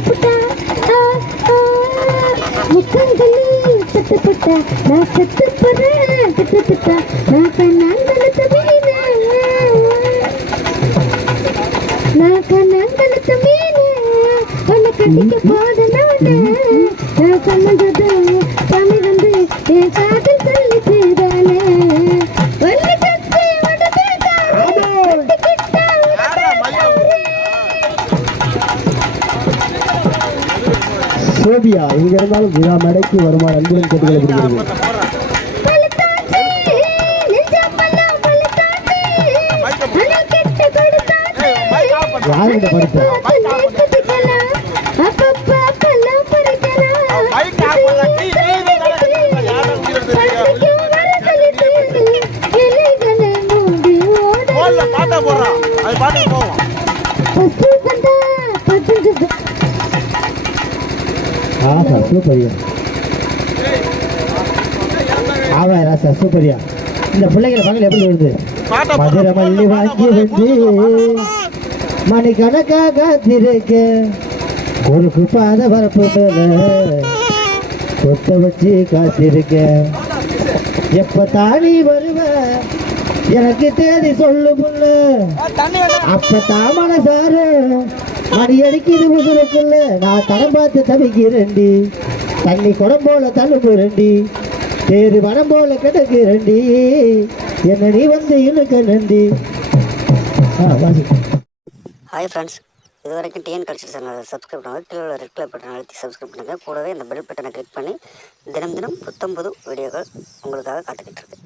పుట్ట ముఖం గల్లి పుట్ట పుట్ట నా కట్టు పద పుట్ట పుట్ట నా కన్నాంగల తమేనా నా కన్నాంగల తమేనా వాళ్ళ కట్టికి పోదనా கீ, கீ, யாரும் உயிர் எடுத்து பறவைக்கும் வரசொலிட்டு, இலைகளை மூடி ஓட. போன்ல பாட்டா போடுறான் அது பாட்டுக்கு போவோம். ஆஹா சூப்பரியா ஆவா ராசா சூப்பரியா இந்த பிள்ளைகளை பகல் எப்படி வருது பாட்டா மதுரை மல்லி வாங்கி வந்து மணிக்கணக்காக காத்திருக்க குறுக்கு பாத வரப்பு மேல கொத்த வச்சு காத்திருக்க எப்ப தானி வருவ எனக்கு தேதி சொல்லு புல்லு தண்ணி அப்ப தாமன சாரு மணி அடிக்குது உசுருக்குள்ள. நான் தடம் பார்த்து தவிக்கிறேன்டி. தண்ணி குடம் போல தழும்புறண்டி தேரு வனம் போல கிடக்குறண்டி என்ன நீ வந்து இழுக்க நண்டி ஹாய் ஃப்ரெண்ட்ஸ் இது வரைக்கும் டிஎன் கல்ச்சர் சேனலை சப்ஸ்கிரைப் பண்ணுங்கள் கீழே உள்ள ரெட் கலர் பட்டன் அழுத்தி சப்ஸ்கிரைப் பண்ணுங்கள் கூடவே இந்த பெல் பட்டனை கிளிக் பண்ணி தினம் தினம் புத்தம் புது வீடியோக்கள் உங்களுக்காக காத்துக்கிட்டு இருக்கு.